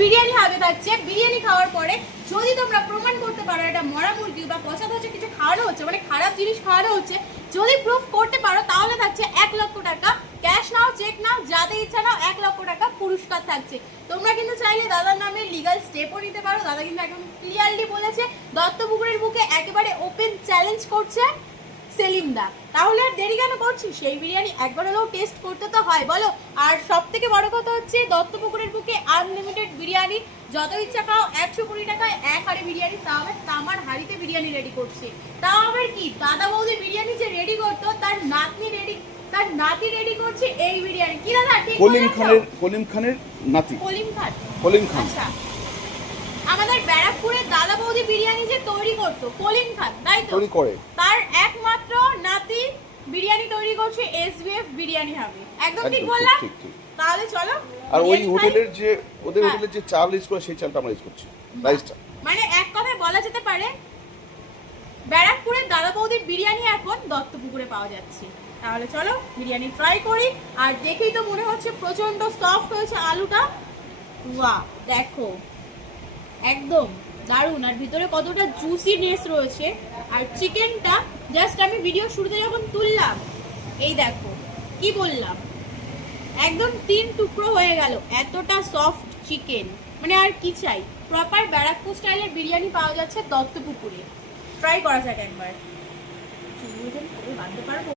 বিরিয়ানি হাতে থাকছে। বিরিয়ানি খাওয়ার পরে যদি তোমরা প্রমাণ করতে পারো এটা মরা মুরগি বা পচা ধচা কিছু খাওয়ানো হচ্ছে, মানে খারাপ জিনিস খাওয়ানো হচ্ছে, যদি প্রুফ করতে পারো তাহলে থাকছে 1 লক্ষ টাকা। ক্যাশ নাও, চেক নাও, যাতে ইচ্ছা নাও, 1 লক্ষ টাকা পুরস্কার থাকছে। তোমরা কিন্তু চাইলে দাদার নামে লিগাল স্টেপও নিতে পারো। দাদা কিন্তু একদম ক্লিয়ারলি বলেছে দত্তপুকুরের বুকে একেবারে ওপেন চ্যালেঞ্জ করছে সেলিম দা। তাহলে আর দেরি কেন করছি, সেই বিরিয়ানি একবার হলেও টেস্ট করতে তো হয় বলো। আর সব থেকে বড় কথা হচ্ছে দত্তপুকুরের বুকে আনলিমিটেড বিরিয়ানি, যত ইচ্ছা খাও। 120 টাকায় 1 হাঁড়ি বিরিয়ানি, তাও আবার তামার হাঁড়িতে বিরিয়ানি রেডি করছে। তাও আবার কি, দাদা বৌদি বিরিয়ানি যে রেডি করতো তার নাতি রেডি করছে এই বিরিয়ানি। কি দাদা ঠিক কলিম খানের নাতি। কলিম খান আচ্ছা। আমাদের ব্যারাকপুরে দাদা বৌদি বিরিয়ানি যে তৈরি করতো কলিম খান, তাই তো? তৈরি করে। তার একমাত্র নাতি বিরিয়ানি তৈরি করছে এসবিএফ বিরিয়ানি হবে। একদম ঠিক বললাম? ঠিক। তাহলে চলো। আর ওই হোটেলের যে ওদের হোটেলের যে চাল ইউজ করে সেই চালটা আমরা ইউজ করছি, রাইসটা। মানে এক কথায় বলা যেতে পারে ব্যারাকপুরের দাদা বৌদির বিরিয়ানি এখন দত্তপুকুরে পাওয়া যাচ্ছে। তাহলে চলো বিরিয়ানি ট্রাই করি। আর দেখেই তো মনে হচ্ছে প্রচন্ড সফট হয়েছে আলুটা। ওয়াও, দেখো একদম দারুণ। আর ভিতরে কতটা জুসিনেস রয়েছে। আর চিকেনটা জাস্ট আমি ভিডিও শুরুতে যখন তুললাম, এই দেখো কি বললাম, একদম 3 টুকরো হয়ে গেল, এতটা সফট চিকেন। মানে আর কি চাই, প্রপার ব্যারাকপুর স্টাইলের বিরিয়ানি পাওয়া যাচ্ছে দত্তপুকুরে। ট্রাই করা যাক একবার। বাঁধতে পারবো।